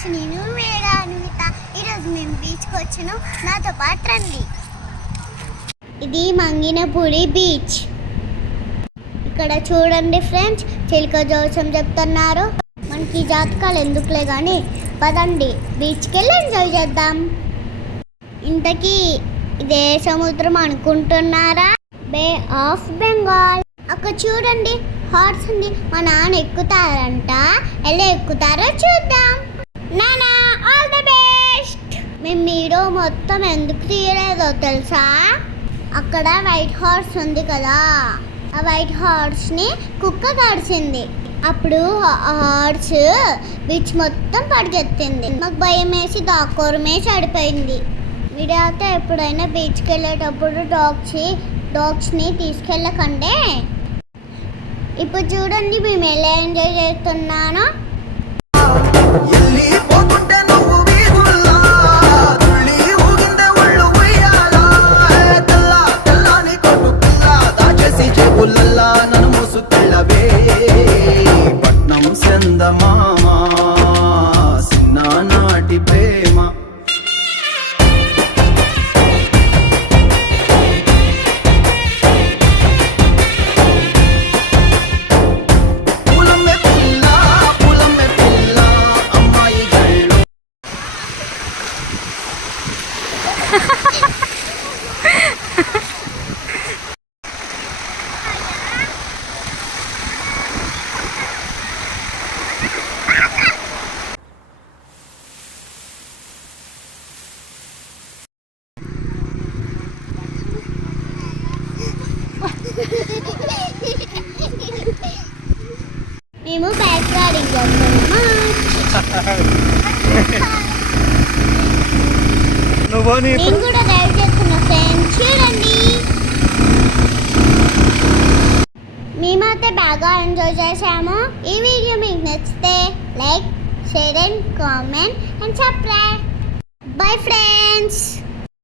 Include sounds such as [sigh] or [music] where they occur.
Friends నేను మేఘా అనుమిత ఈరోజు మేము బీచ్కి వచ్చినాం. నాతో పాటు రండి. ఇది మంగినపూడి బీచ్. ఇక్కడ చూడండి ఫ్రెండ్స్ చిలుక జోసం చెప్తున్నారు. మనకి జాతకాలు ఎందుకులే కానీ పదండి బీచ్కి వెళ్ళి ఎంజాయ్ చేద్దాం. ఇంతకీ ఇదే సముద్రం అనుకుంటున్నారా? Bay of Bengal. అక్కడ చూడండి హార్స్ ఉంది. మా నాన్న ఎక్కుతారంట. ఎలా ఎక్కుతారో చూద్దాం నానా ఆల్ ద బెస్ట్ మేము వీడియో మొత్తం ఎందుకు తీయలేదో తెలుసా? అక్కడ వైట్ హార్స్ ఉంది కదా. ఆ వైట్ హార్స్ని కుక్క కడిచింది అప్పుడు హార్స్ బీచ్ మొత్తం పడిగెత్తింది మాకు భయం వేసి దాక్కోరమే చడిపోయింది అడిపోయింది ఎప్పుడైనా బీచ్కి వెళ్ళేటప్పుడు డాగ్స్ డాగ్స్ని తీసుకెళ్ళకండే. ఇప్పుడు చూడండి మేము ఎలా ఎంజాయ్ చేస్తున్నానో. la [laughs] నువ్వు నీ నేను కూడా చేస్తున్నా ఫ్రెండ్స్ చూడండి. మేమైతే బాగా ఎంజాయ్ చేసాము ఈ వీడియో మీకు నచ్చితే like share and comment and subscribe bye friends